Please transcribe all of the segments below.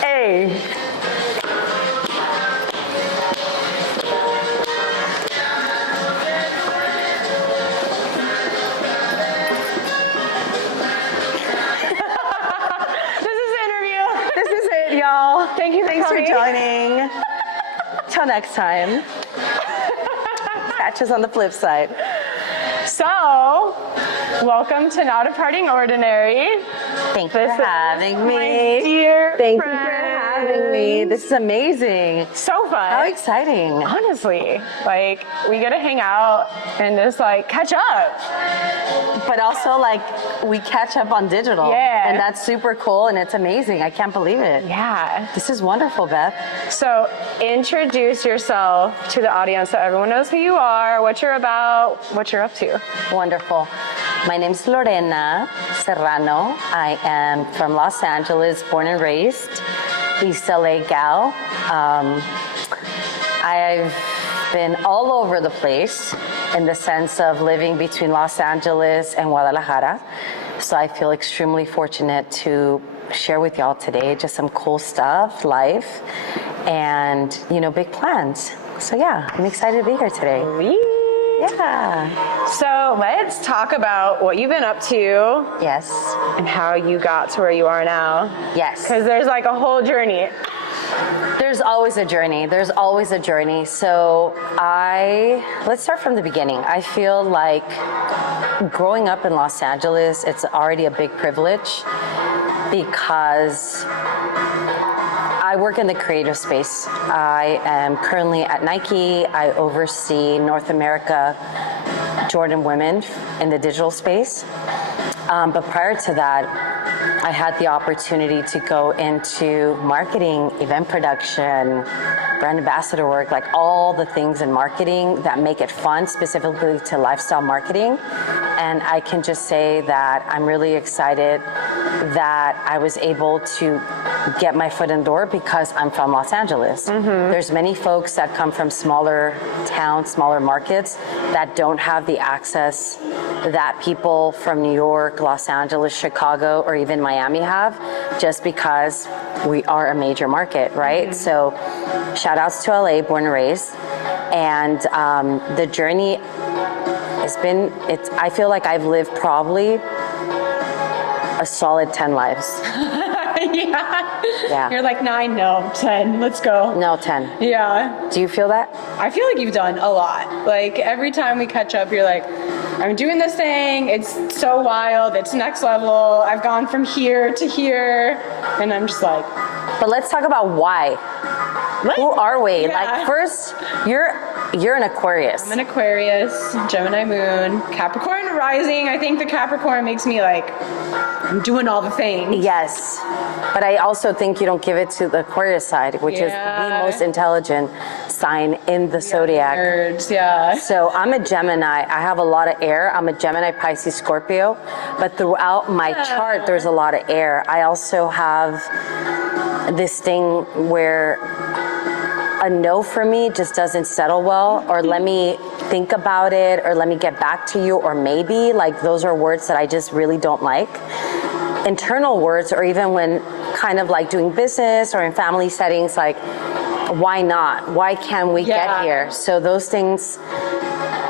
Hey. This is it, y'all. Thank you Thanks for joining. Till next time. Catch us on the flip side. So, welcome to Now Departing Ordinary. Thank you for having me. My dear Thank friend. you for having me. This is amazing. So fun. How exciting. Honestly, like, we get to hang out and just like catch up. But also, like, we catch up on digital. Yeah. And that's super cool and it's amazing. I can't believe it. Yeah. This is wonderful, Beth. So, introduce yourself to the audience so everyone knows who you are, what you're about, what you're up to. Wonderful. My name's Lorena Serrano. I am from Los Angeles, born and raised, East LA gal. I've been all over the place in the sense of living between Los Angeles and Guadalajara. So I feel extremely fortunate to share with y'all today just some cool stuff, life, and, you know, big plans. So yeah, I'm excited to be here today. Yeah. So let's talk about what you've been up to. Yes. And how you got to where you are now. Yes. Because there's like a whole journey. There's always a journey. There's always a journey. So let's start from the beginning. I feel like growing up in Los Angeles, it's already a big privilege because I work in the creative space. I am currently at Nike. I oversee North America Jordan Women in the digital space. But prior to that, I had the opportunity to go into marketing, event production, brand ambassador work, like all the things in marketing that make it fun, specifically to lifestyle marketing. And I can just say that I'm really excited that I was able to get my foot in the door because I'm from Los Angeles. Mm-hmm. There's many folks that come from smaller towns, smaller markets that don't have the access that people from New York, Los Angeles, Chicago, or even Miami have, just because we are a major market, right? Mm-hmm. So shout outs to LA, born and raised. And the journey has been, I feel like I've lived probably a solid 10 lives. Yeah. You're like 9, no, 10, let's go. No, 10. Yeah. Do you feel that? I feel like you've done a lot. Like every time we catch up, you're like, I'm doing this thing, it's so wild, it's next level, I've gone from here to here, and I'm just like. But let's talk about why. What? Who are we? Yeah. Like first, you're an Aquarius. I'm an Aquarius, Gemini moon, Capricorn rising. I think the Capricorn makes me like, I'm doing all the things. Yes. But I also think you don't give it to the Aquarius side, which is the most intelligent sign in the zodiac. Nerds, yeah. So I'm a Gemini. I have a lot of air. I'm a Gemini-Pisces-Scorpio. But throughout my chart, there's a lot of air. I also have this thing where a no for me just doesn't settle well, or let me think about it, or let me get back to you, or maybe, like those are words that I just really don't like. Internal words, or even when kind of like doing business or in family settings, like why not? Why can't we get here? So those things,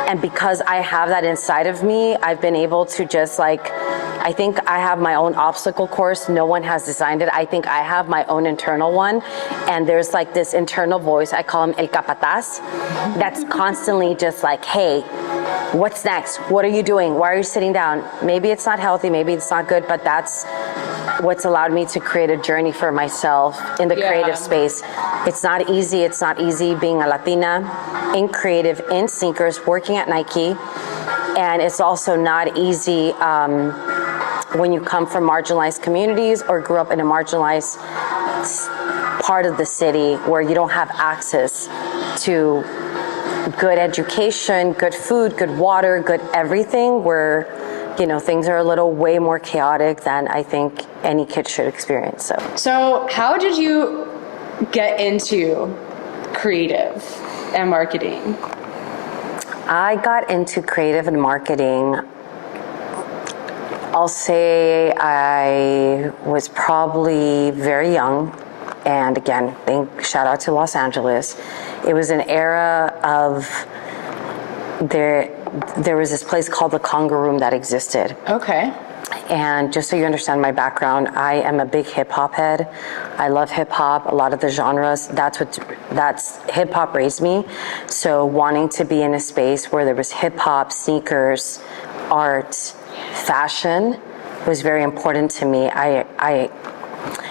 and because I have that inside of me, I've been able to just like, I think I have my own obstacle course. No one has designed it. I think I have my own internal one. And there's like this internal voice, I call him El Capataz, that's constantly just like, hey, what's next? What are you doing? Why are you sitting down? Maybe it's not healthy, maybe it's not good, but that's what's allowed me to create a journey for myself in the creative space. It's not easy. It's not easy being a Latina in creative, in sneakers, working at Nike. And it's also not easy when you come from marginalized communities or grew up in a marginalized part of the city where you don't have access to good education, good food, good water, good everything, where, you know, things are a little way more chaotic than I think any kid should experience. So how did you get into creative and marketing? I got into creative and marketing I'll say I was probably very young. And again, shout out to Los Angeles. It was an era of there was this place called the Conga Room that existed. Okay. And just so you understand my background, I am a big hip hop head. I love hip hop, a lot of the genres. That's hip hop raised me. So wanting to be in a space where there was hip hop, sneakers, art, fashion was very important to me.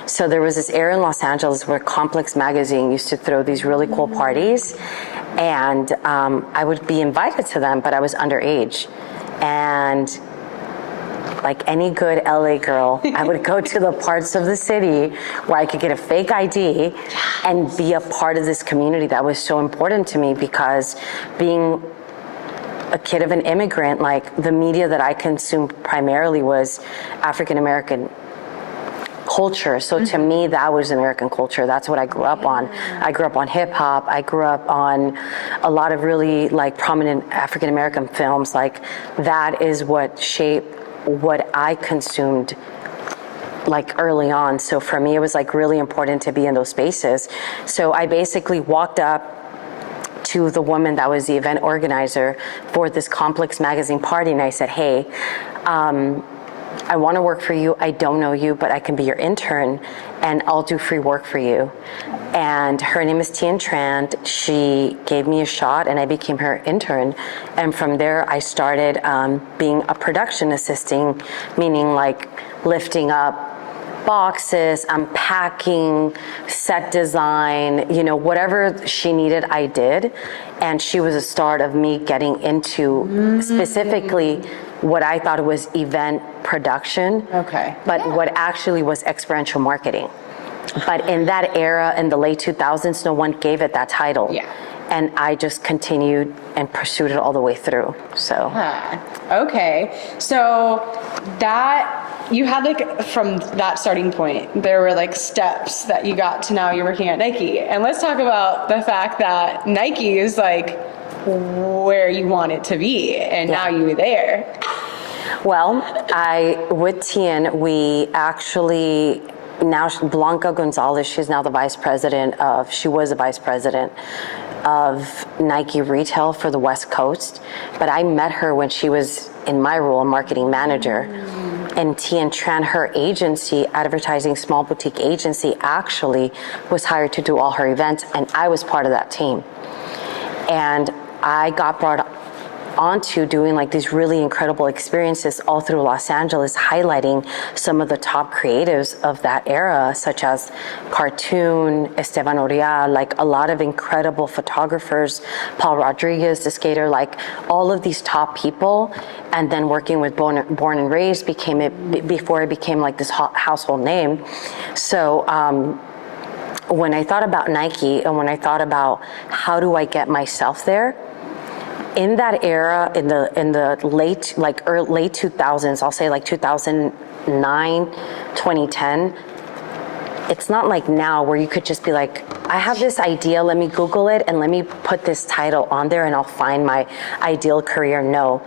So there was this era in Los Angeles where Complex Magazine used to throw these really cool parties, and I would be invited to them, but I was underage. And like any good LA girl, I would go to the parts of the city where I could get a fake ID and be a part of this community that was so important to me, because being a kid of an immigrant, like the media that I consumed primarily was African American culture. So to me, that was American culture. That's what I grew up on. I grew up on hip hop. I grew up on a lot of really like prominent African American films. Like that is what shaped what I consumed like early on. So for me, it was like really important to be in those spaces. So I basically walked up to the woman that was the event organizer for this Complex Magazine party, and I said, hey, I want to work for you. I don't know you, but I can be your intern and I'll do free work for you. And her name is Intern. She gave me a shot and I became her intern. And from there, I started being a production assistant, meaning like lifting up boxes, unpacking, set design, whatever she needed, I did. And she was a start of me getting into specifically what I thought was event production. Okay. But what actually was experiential marketing. But in that era, in the late 2000s, no one gave it that title. Yeah. And I just continued and pursued it all the way through. So. Okay. So that you had like from that starting point, there were like steps that you got to now you're working at Nike. And let's talk about the fact that Nike is like where you want it to be, and now you're there. Well, with Tien, we actually, now Blanca Gonzalez, she was the vice president of Nike retail for the West Coast. But I met her when she was in my role, a marketing manager. And Tien Tran, her agency, advertising small boutique agency, actually was hired to do all her events, and I was part of that team. And I got brought onto doing like these really incredible experiences all through Los Angeles, highlighting some of the top creatives of that era, such as Cartoon, Esteban Orial, like a lot of incredible photographers, Paul Rodriguez, the skater, like all of these top people. And then working with Born and Raised before it became like this household name. So when I thought about Nike and when I thought about how do I get myself there, in that era, in the late 2000s, I'll say like 2009, 2010, it's not like now where you could just be like, I have this idea, let me Google it and let me put this title on there and I'll find my ideal career. No.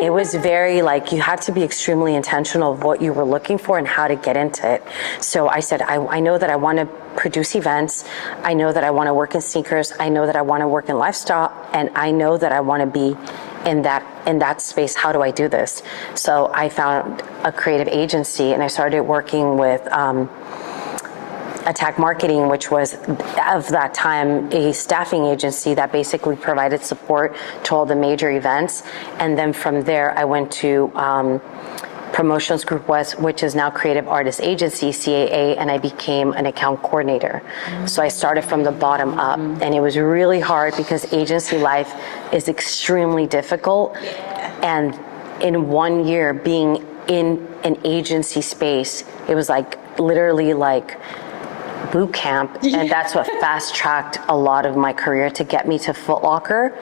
It was very like, you had to be extremely intentional of what you were looking for and how to get into it. So I said, I know that I want to produce events. I know that I want to work in sneakers. I know that I want to work in lifestyle, and I know that I want to be in that space. How do I do this? So I found a creative agency and I started working with Attack Marketing, which was of that time a staffing agency that basically provided support to all the major events. And then from there I went to Promotions Group West, which is now Creative Artist Agency, CAA, and I became an account coordinator. So I started from the bottom up, and it was really hard because agency life is extremely difficult. And in 1 year being in an agency space, it was like literally like boot camp, and that's what fast tracked a lot of my career to get me to Foot Locker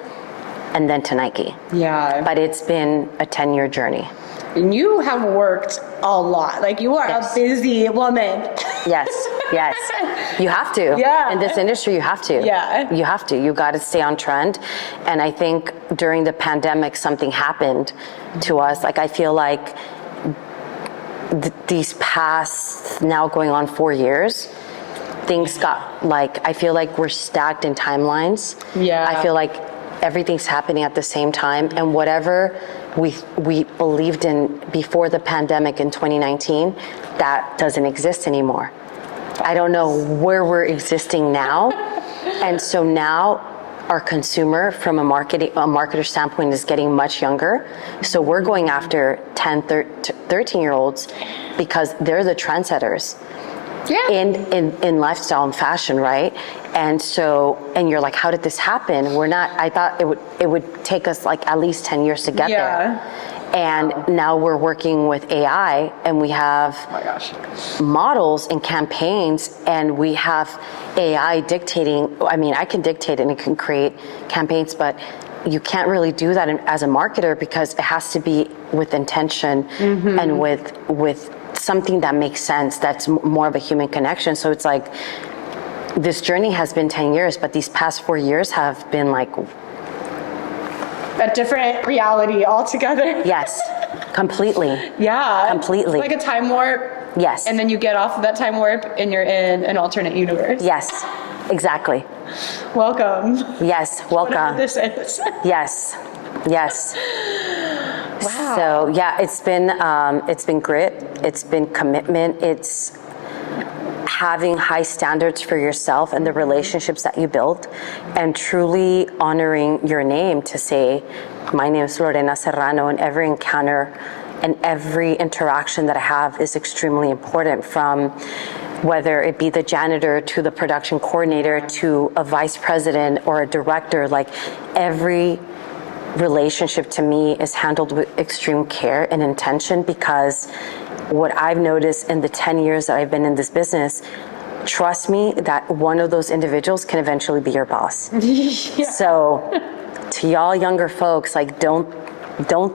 and then to Nike. Yeah. But it's been a 10-year journey. And you have worked a lot. Like you are a busy woman. Yes. You have to. Yeah. In this industry, you have to. Yeah. You have to. You got to stay on trend. And I think during the pandemic, something happened to us. Like I feel like these past, now going on 4 years, things got like, I feel like we're stacked in timelines. Yeah. I feel like everything's happening at the same time, and whatever we believed in before the pandemic in 2019, that doesn't exist anymore. I don't know where we're existing now. And so now our consumer from a marketer standpoint is getting much younger. So we're going after 10, 13-year-olds because they're the trendsetters. Yeah. In lifestyle and fashion, right? And so, and you're like, how did this happen? I thought it would take us like at least 10 years to get there. And now we're working with AI, and we have models and campaigns, and we have AI dictating. I mean, I can dictate and it can create campaigns, but you can't really do that as a marketer because it has to be with intention and with something that makes sense, that's more of a human connection. So it's like, this journey has been 10 years, but these past 4 years have been like a different reality altogether. Yes, completely. Yeah. Completely. Like a time warp. Yes. And then you get off of that time warp and you're in an alternate universe. Yes, exactly. Welcome. Yes, welcome. Whatever this is. Yes, yes. Wow. So yeah, it's been grit, it's been commitment, it's having high standards for yourself and the relationships that you build, and truly honoring your name to say, my name is Lorena Serrano, and every encounter and every interaction that I have is extremely important, from whether it be the janitor to the production coordinator to a vice president or a director. Like, every relationship to me is handled with extreme care and intention, because what I've noticed in the 10 years that I've been in this business, trust me that one of those individuals can eventually be your boss. Yeah. So to y'all younger folks, like, don't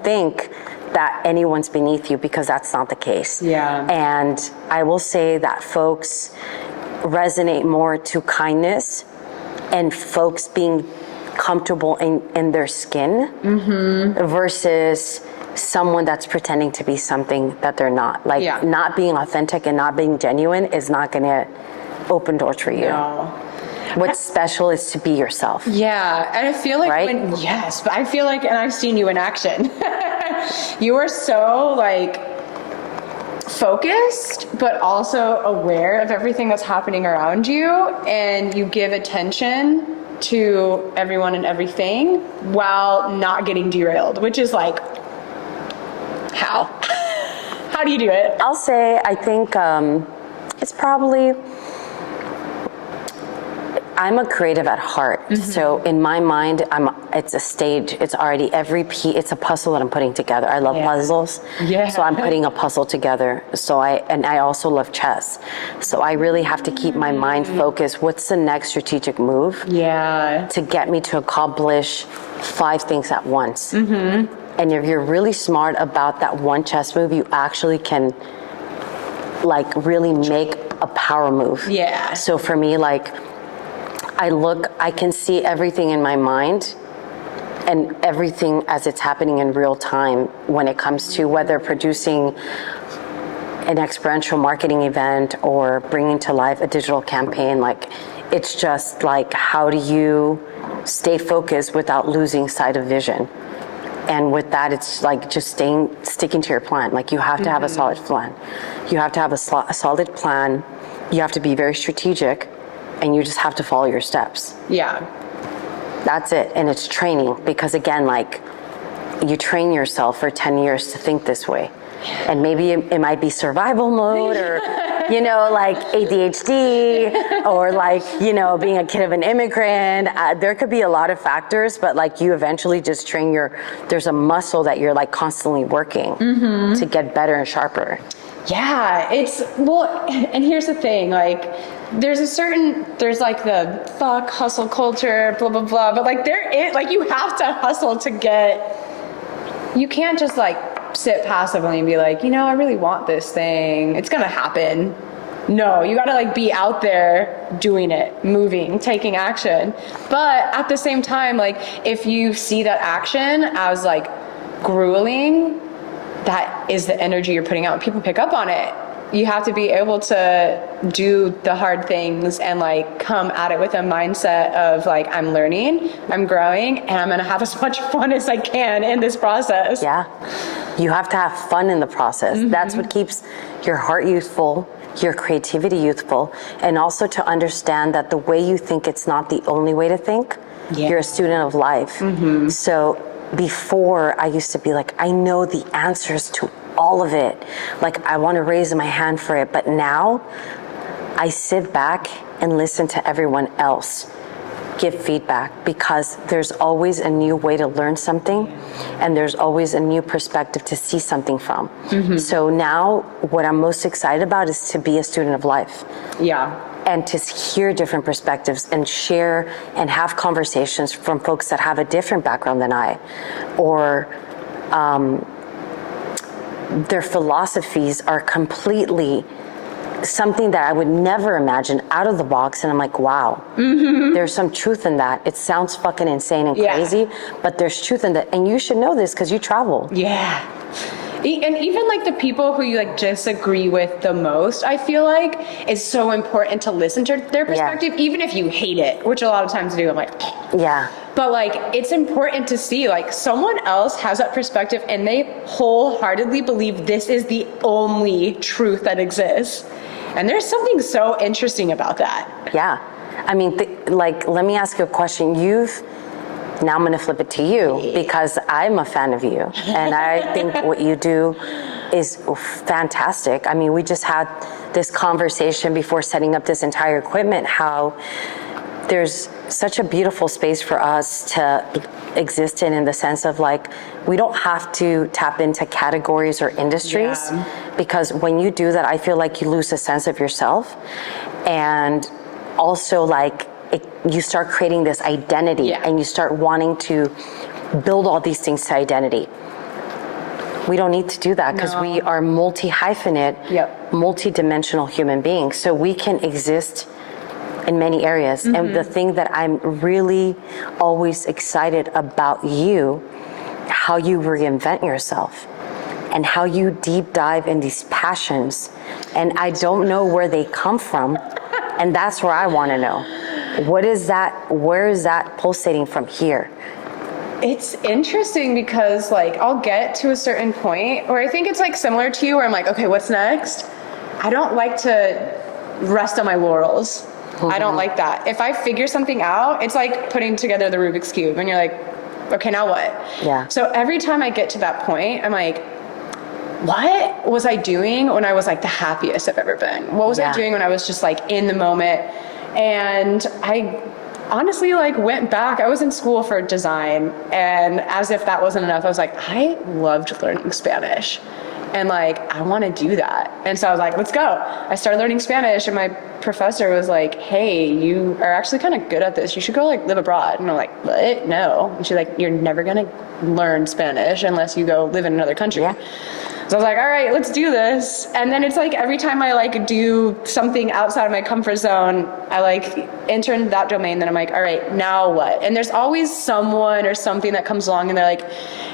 think that anyone's beneath you, because that's not the case. Yeah. And I will say that folks resonate more to kindness and folks being comfortable in their skin versus someone that's pretending to be something that they're not. Like, not being authentic and not being genuine is not going to open doors for you. No. What's special is to be yourself. Yeah, and I feel like right? but I feel like, and I've seen you in action, you are so like focused, but also aware of everything that's happening around you, and you give attention to everyone and everything while not getting derailed, which is like, how do you do it? I'll say, I think it's probably, I'm a creative at heart. So in my mind, it's a stage. It's already it's a puzzle that I'm putting together. I love puzzles. Yeah. So I'm putting a puzzle together. So I also love chess. So I really have to keep my mind focused. What's the next strategic move? Yeah. To get me to accomplish 5 things at once. And if you're really smart about that one chess move, you actually can like really make a power move. Yeah. So for me, like, I can see everything in my mind and everything as it's happening in real time when it comes to whether producing an experiential marketing event or bringing to life a digital campaign. Like, it's just like, how do you stay focused without losing sight of vision? And with that, it's like just sticking to your plan. Like, you have to have a solid plan. You have to have a solid plan. You have to be very strategic, and you just have to follow your steps. Yeah. That's it. And it's training, because again, like, you train yourself for 10 years to think this way. And maybe it might be survival mode, or, like ADHD, or like, being a kid of an immigrant. There could be a lot of factors, but like, you eventually just train there's a muscle that you're like constantly working to get better and sharper. Yeah, and here's the thing, like, there's like the fuck hustle culture, blah, blah, blah, but like you have to hustle to you can't just like sit passively and be like, I really want this thing, it's gonna happen. No, you gotta like be out there doing it, moving, taking action. But at the same time, like, if you see that action as like grueling, that is the energy you're putting out. People pick up on it. You have to be able to do the hard things and like come at it with a mindset of like, I'm learning, I'm growing, and I'm gonna have as much fun as I can in this process. Yeah. You have to have fun in the process. That's what keeps your heart youthful, your creativity youthful, and also to understand that the way you think, it's not the only way to think. Yeah. You're a student of life. So before, I used to be like, I know the answers to all of it. Like, I want to raise my hand for it. But now I sit back and listen to everyone else give feedback, because there's always a new way to learn something, and there's always a new perspective to see something from. So now what I'm most excited about is to be a student of life. Yeah. And to hear different perspectives and share and have conversations from folks that have a different background than I, or their philosophies are completely something that I would never imagine out of the box. And I'm like, wow, there's some truth in that. It sounds fucking insane and crazy, but there's truth in that. And you should know this because you travel. Yeah. And even like the people who you like disagree with the most, I feel like it's so important to listen to their perspective, even if you hate it, which a lot of times I do. I'm like, yeah. But like, it's important to see like someone else has that perspective and they wholeheartedly believe this is the only truth that exists. And there's something so interesting about that. Yeah. I mean, like, let me ask you a question. Now I'm going to flip it to you, because I'm a fan of you. And I think what you do is fantastic. I mean, we just had this conversation before setting up this entire equipment, how there's such a beautiful space for us to exist in the sense of like, we don't have to tap into categories or industries, because when you do that, I feel like you lose a sense of yourself. And also like, you start creating this identity, and you start wanting to build all these things to identity. We don't need to do that, because we are multi-hyphenate, multi-dimensional human beings. So we can exist in many areas. And the thing that I'm really always excited about you, how you reinvent yourself and how you deep dive in these passions. And I don't know where they come from. And that's where I want to know. What is that? Where is that pulsating from here? It's interesting because like I'll get to a certain point where I think it's like similar to you, where I'm like, okay, what's next? I don't like to rest on my laurels. I don't like that. If I figure something out, it's like putting together the Rubik's Cube and you're like, okay, now what? Yeah. So every time I get to that point, I'm like, what was I doing when I was like the happiest I've ever been? What was I doing when I was just like in the moment? And I honestly like went back. I was in school for design, and as if that wasn't enough, I was like, I loved learning Spanish, and like I want to do that. And so I was like, let's go. I started learning Spanish, and my professor was like, hey, you are actually kind of good at this, you should go like live abroad. And I'm like, what? No. And she's like, you're never gonna learn Spanish unless you go live in another country. So I was like, all right, let's do this. And then it's like every time I like do something outside of my comfort zone, I like enter into that domain. Then I'm like, all right, now what? And there's always someone or something that comes along and they're like,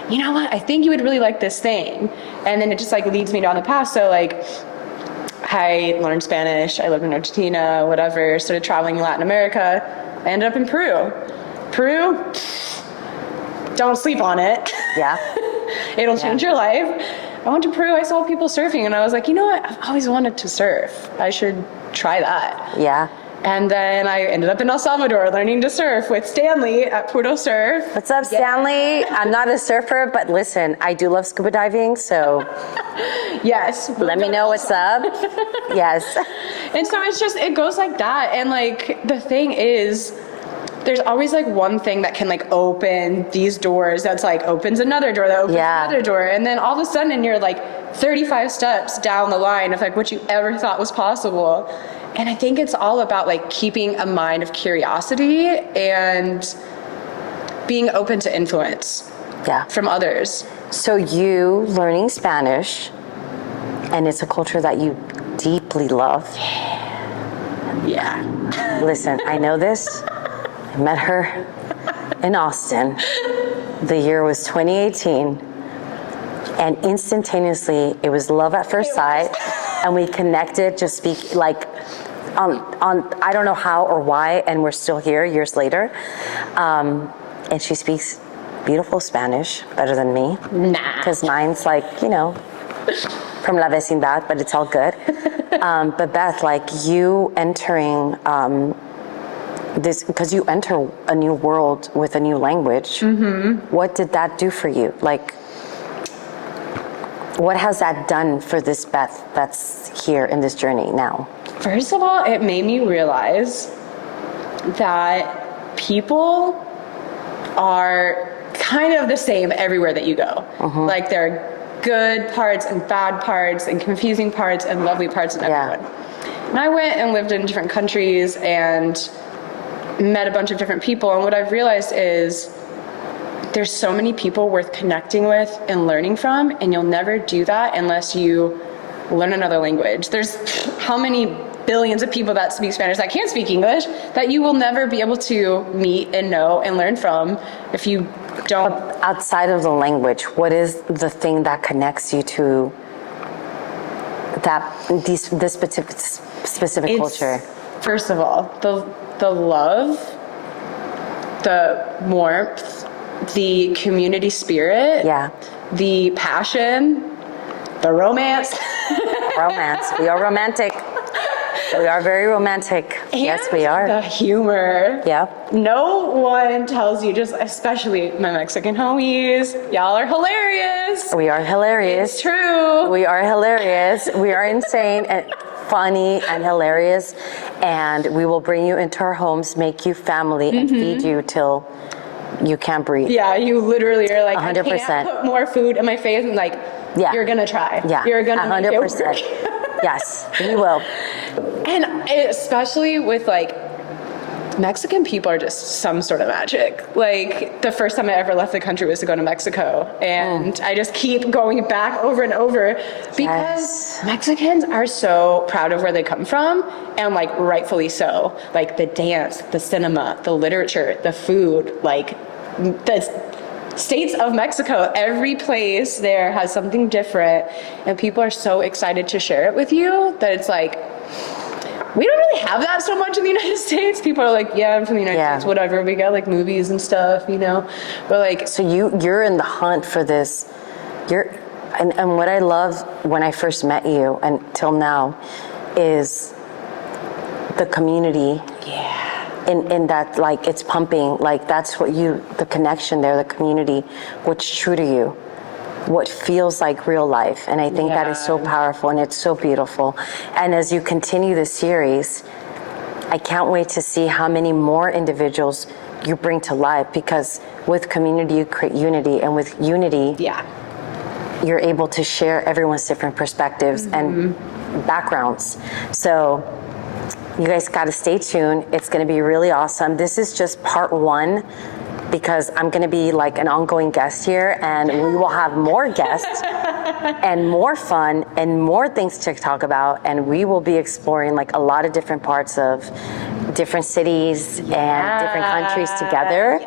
you know what? I think you would really like this thing. And then it just like leads me down the path. So like I learned Spanish. I lived in Argentina, whatever, started traveling in Latin America. I ended up in Peru. Peru, don't sleep on it. Yeah. It'll change your life. I went to Peru, I saw people surfing, and I was like, you know what? I've always wanted to surf. I should try that. Yeah. And then I ended up in El Salvador learning to surf with Stanley at Puro Surf. What's up, Stanley? I'm not a surfer, but listen, I do love scuba diving, so yes. Let me know what's up. Yes. And so it's just, it goes like that. And like, the thing is, there's always like one thing that can like open these doors that's like opens another door that opens another door. And then all of a sudden you're like 35 steps down the line of like what you ever thought was possible. And I think it's all about like keeping a mind of curiosity and being open to influence from others. So you learning Spanish, and it's a culture that you deeply love. Yeah. Listen, I know this. I met her in Austin. The year was 2018. And instantaneously, it was love at first sight, and we connected, just speak like on I don't know how or why, and we're still here years later. And she speaks beautiful Spanish, better than me. Nah. Because mine's like, from la vecindad, but it's all good. But Beth, like you entering this, because you enter a new world with a new language, what did that do for you? Like, what has that done for this Beth that's here in this journey now? First of all, it made me realize that people are kind of the same everywhere that you go. Like there are good parts and bad parts and confusing parts and lovely parts in everyone. And I went and lived in different countries and met a bunch of different people, and what I've realized is there's so many people worth connecting with and learning from, and you'll never do that unless you learn another language. There's how many billions of people that speak Spanish that can't speak English that you will never be able to meet and know and learn from if you don't. Outside of the language, what is the thing that connects you to this specific culture? First of all, the love, the warmth, the community spirit, the passion, the romance. Romance. We are romantic. We are very romantic. And yes, we are. the humor. Yeah. No one tells you, just especially my Mexican homies, y'all are hilarious. We are hilarious. It's true. We are hilarious. We are insane and funny and hilarious. And we will bring you into our homes, make you family, and feed you till you can't breathe. Yeah, you literally are like, 100%. I can't put more food in my face, and like, you're gonna try. Yeah, you're gonna 100%. Yes, we will. And especially with like, Mexican people are just some sort of magic. Like the first time I ever left the country was to go to Mexico, and I just keep going back over and over because Mexicans are so proud of where they come from, and like rightfully so. Like the dance, the cinema, the literature, the food, like the states of Mexico, every place there has something different, and people are so excited to share it with you that it's like, we don't really have that so much in the United States. People are like, yeah, I'm from the United States, whatever. We got like movies and stuff, But like, so you're in the hunt for this. And what I love when I first met you until now is the community. Yeah. In that, like, it's pumping. Like that's what the connection there, the community. What's true to you. What feels like real life. And I think that is so powerful and it's so beautiful. And as you continue the series, I can't wait to see how many more individuals you bring to life, because with community you create unity, and with unity you're able to share everyone's different perspectives and backgrounds. So you guys got to stay tuned. It's going to be really awesome. This is just part one, because I'm going to be like an ongoing guest here, and we will have more guests and more fun and more things to talk about, and we will be exploring like a lot of different parts of different cities and different countries together.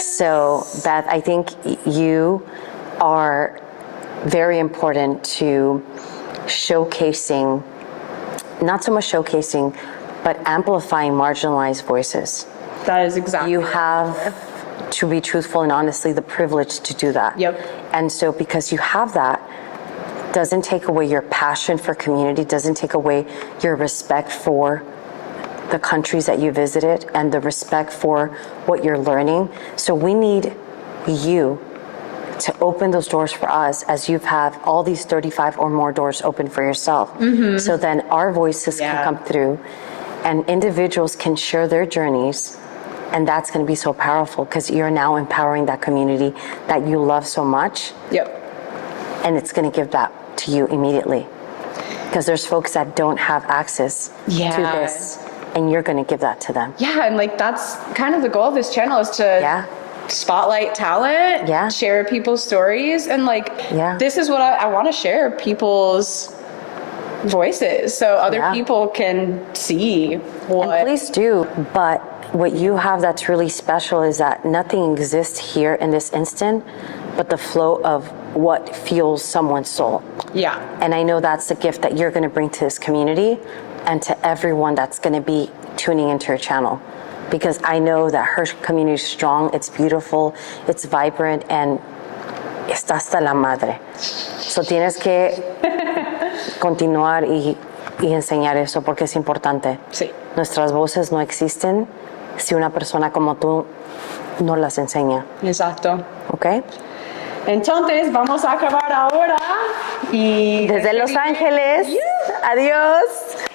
So Beth, I think you are very important to showcasing, not so much showcasing, but amplifying marginalized voices. that is exactly You have, to be truthful and honestly, the privilege to do that. Yep. And so because you have that, doesn't take away your passion for community, doesn't take away your respect for the countries that you visited and the respect for what you're learning. So we need you to open those doors for us, as you've have all these 35 or more doors open for yourself. So then our voices can come through and individuals can share their journeys. And that's going to be so powerful, because you're now empowering that community that you love so much. And it's going to give that to you immediately, because there's folks that don't have access to this, and you're going to give that to them. And like that's kind of the goal of this channel, is to spotlight talent, share people's stories, and like this is what I want to share, people's voices, so other people can see what. And please do. But what you have that's really special is that nothing exists here in this instant but the flow of what fuels someone's soul. Yeah. And I know that's the gift that you're going to bring to this community and to everyone that's going to be tuning into your channel. Because I know that her community is strong, it's beautiful, it's vibrant, and está hasta la madre. So tienes que continuar y enseñar eso porque es importante. Sí. Nuestras voces no existen si una persona como tú no las enseña. Exacto. ¿Ok? Entonces, vamos a acabar ahora y... Desde Los Ángeles. Adiós.